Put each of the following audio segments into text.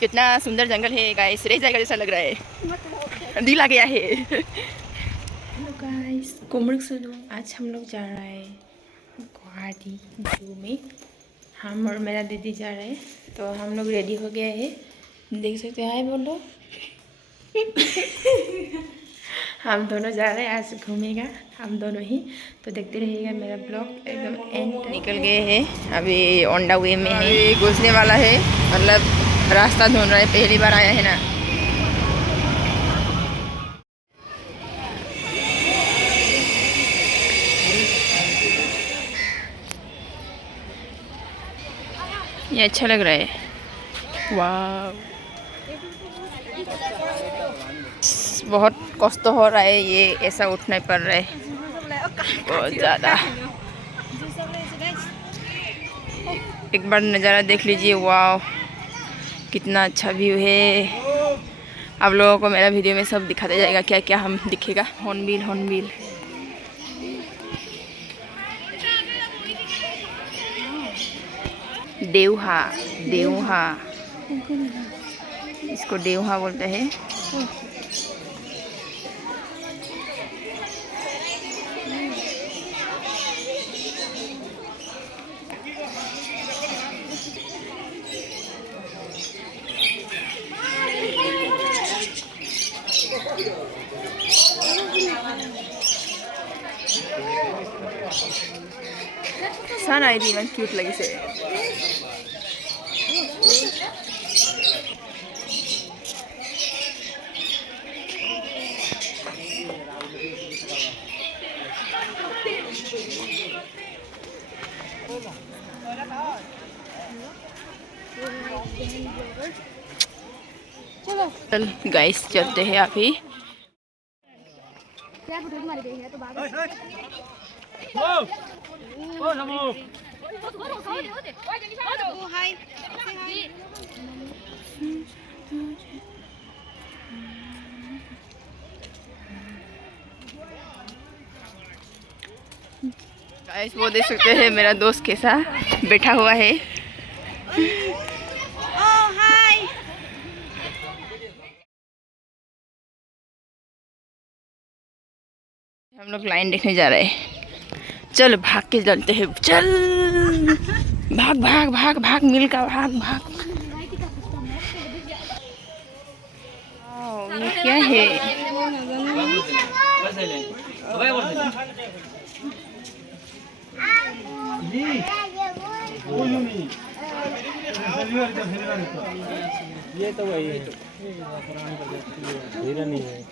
कितना सुंदर जंगल है गाइस, रेत जंगल जैसा लग रहा है, दिल आ गया है। हेलो गाइस, कुमड़क सुनो, आज हम लोग जा रहा है गुवाहाटी जू में। हम और मेरा दीदी जा रहे हैं, तो हम लोग रेडी हो गए हैं, देख सकते हैं। हाय बोलो। हम दोनों जा रहे हैं, आज घूमेगा हम दोनों ही, तो देखते रहिएगा मेरा ब्लॉग एकदम एंड। निकल गए हैं, अभी ऑन द वे में है, घुसने वाला है, मतलब रास्ता ढूंढ रहा है, पहली बार आया है ना। ये अच्छा लग रहा है, वाह। बहुत कष्ट हो रहा है, ये ऐसा उठने पड़ रहा है बहुत ज़्यादा। एक बार नज़ारा देख लीजिए, वाह कितना अच्छा व्यू है। आप लोगों को मेरा वीडियो में सब दिखाते जाएगा, क्या क्या हम दिखेगा। हॉर्नबिल हॉर्नबिल, देवहा देवहा, इसको देवहा बोलते हैं। सन आई थी, मैं क्यूट लगी से। चल गाइस, चलते हैं अभी। गाइस वो देख सकते हैं, मेरा दोस्त कैसा बैठा हुआ है। हम लोग लाइन देखने जा रहे हैं, चल भाग के चलते हैं, चल भाग भाग भाग भाग, मिल का भाग भाग। ये क्या है? ये तो वही है, हीरा नहीं है।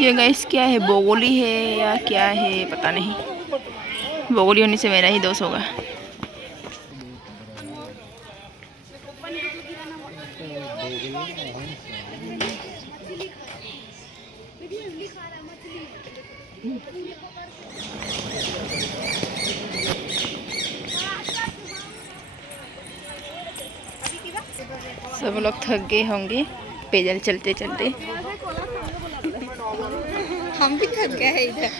ये गाइस क्या है, बोगोली है या क्या है पता नहीं। बोगोली होने से मेरा ही दोस्त होगा। सब लोग थक गए होंगे पैदल चलते चलते। हम भी थक गए हैं इधर।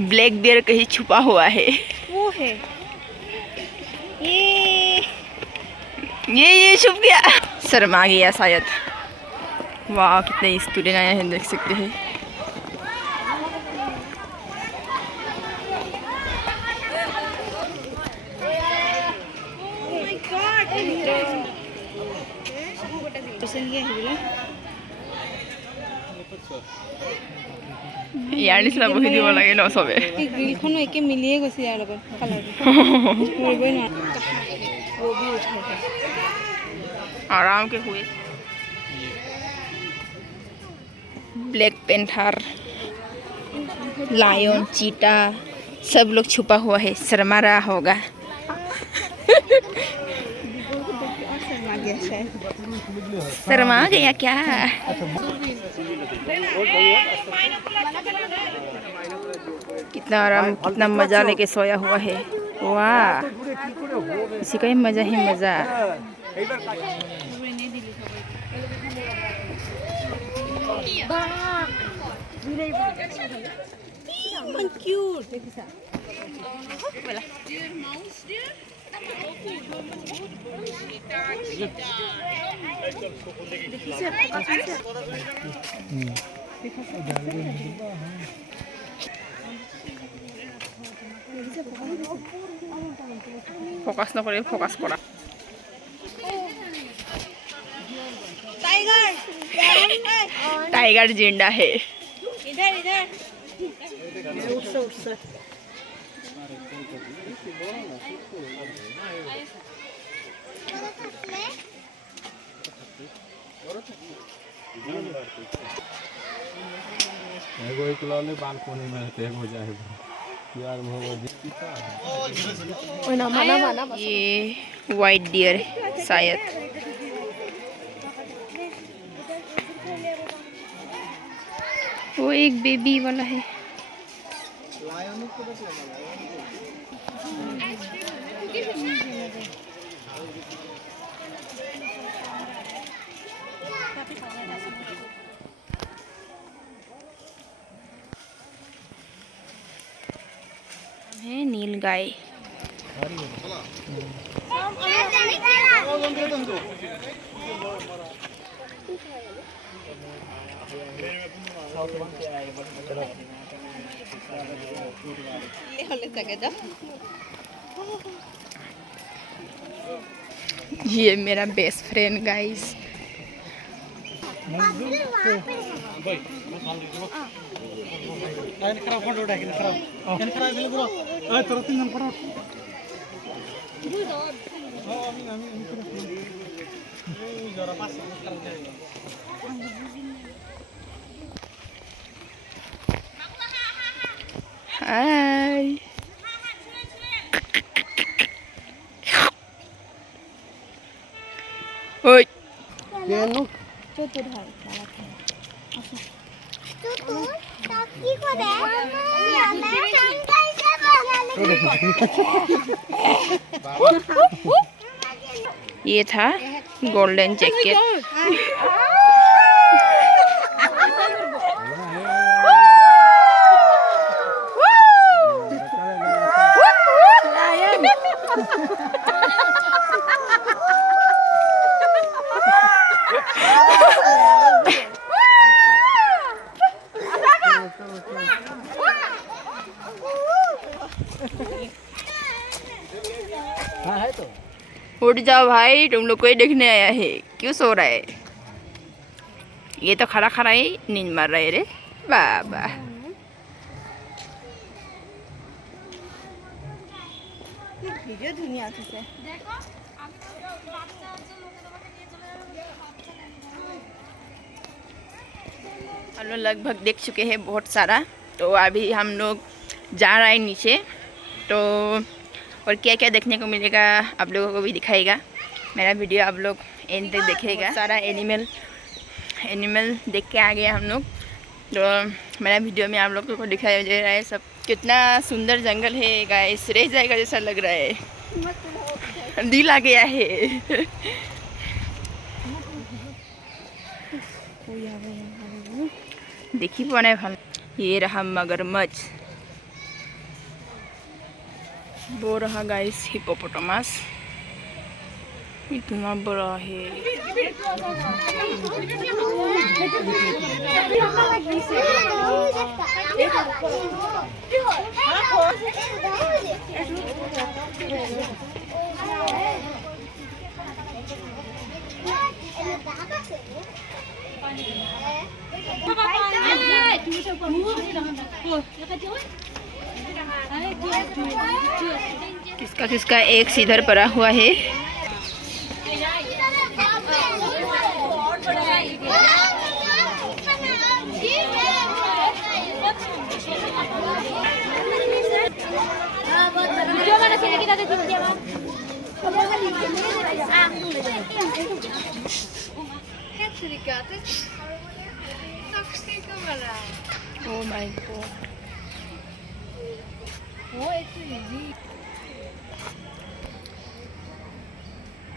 ब्लैक बियर कहीं छुपा हुआ है, वो है ये छुप गया, शर्मा गया शायद। वाह कितने स्टूडेंट आए हैं, देख सकते हैं। यार निचना बहि দিব লাগে ন সবে। এই গ্রিলখন একে মিলিয়ে গৈছে ইয়াৰ লগত কালাৰটো। কৰিবই নোৱাৰে। वो भी उठा है आराम के हुए। ब्लैक पैंथर, लायन, चीता सब लोग छुपा हुआ है, शर्मा रहा होगा। शर्मा गया क्या? कितना आराम, कितना मजा लेके सोया हुआ है। वाह, इसी का ही मजा ही मजा। फोकस न करे फोकस करा। टाइगर जिंदा है। इधर इधर एगो एक लाले बालकोनी में रहते हो जाएगा यार ये वाइट डियर है शायद। वो एक बेबी वाला है। है नील गाय। ये मेरा बेस्ट फ्रेंड गाइस। हाय ओय ये था गोल्डन जैकेट। उठ जाओ भाई, तुम लोग को ही देखने आया है। क्यों सो रहा है? ये तो खड़ा खड़ा ही नींद मार रहा है रे बाबा। हम लोग लगभग देख चुके हैं बहुत सारा, तो अभी हम लोग जा रहे हैं नीचे। तो और क्या क्या देखने को मिलेगा आप लोगों को भी दिखाएगा। मेरा वीडियो आप लोग एंड तक देखेगा। सारा एनिमल देख के आ गया हम लोग। तो मेरा वीडियो में आप लोगों को दिखाया जा रहा है सब। कितना सुंदर जंगल है गाइस, रह जाएगा जैसा लग रहा है। दिल आ गया है। देखी पाने भल। ये रहा मगरमच्छ, वो रहा गाइस हिप्पोपोटामस। इतना बड़ा है। किसका किसका एक इधर पड़ा हुआ है। Oh my god.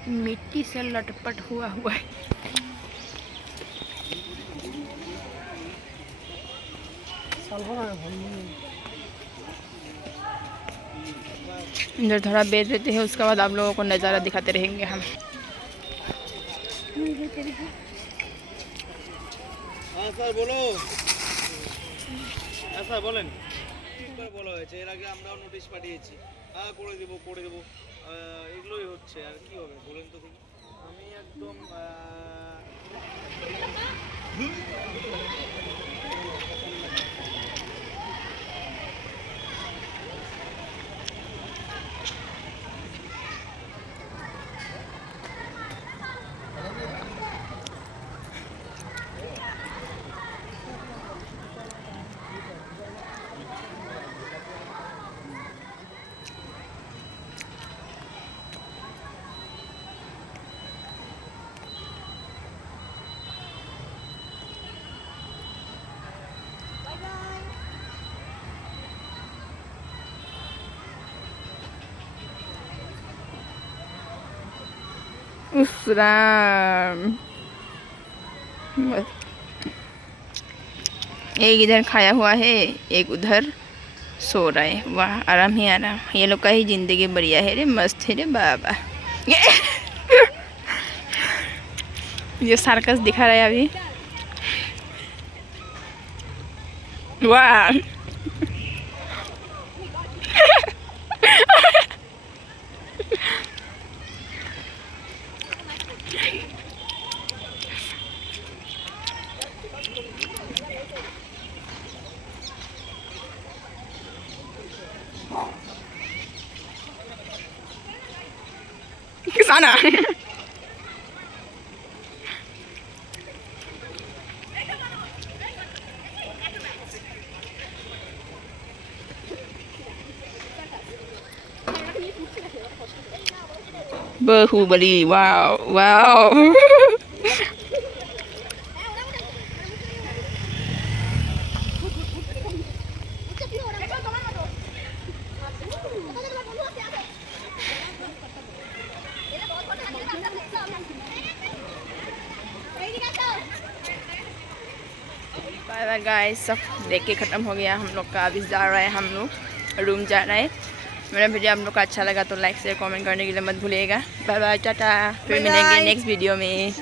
मिट्टी से लटपट हुआ है। इधर थोड़ा बैठ लेते हैं, उसके बाद आप लोगों को नज़ारा दिखाते रहेंगे हम। हाँ স্যার বলো হ্যাঁ স্যার বলেন করে বলা হয়েছে এর আগে আমরাও নোটিশ পাঠিয়েছি হ্যাঁ করে দেবো এগুলোই হচ্ছে আর কি হবে বলেন তো দেখি আমি একদম उफ राम। एक इधर खाया हुआ है, एक उधर सो रहा है। वाह, आराम ही आराम। ये लोग का ही जिंदगी बढ़िया है रे, मस्त है रे बाबा। ये सर्कस दिखा रहा है अभी। वाह, sana. Bahubali, wow, wow. Bye bye guys, सब देख के ख़त्म हो गया हम लोग का। अभी जा रहा है, हम लोग रूम जा रहा है। मेरा वीडियो आप लोग को अच्छा लगा तो लाइक शेयर कमेंट करने के लिए मत भूलिएगा। Bye bye, tata. फिर मिलेंगे नेक्स्ट वीडियो में।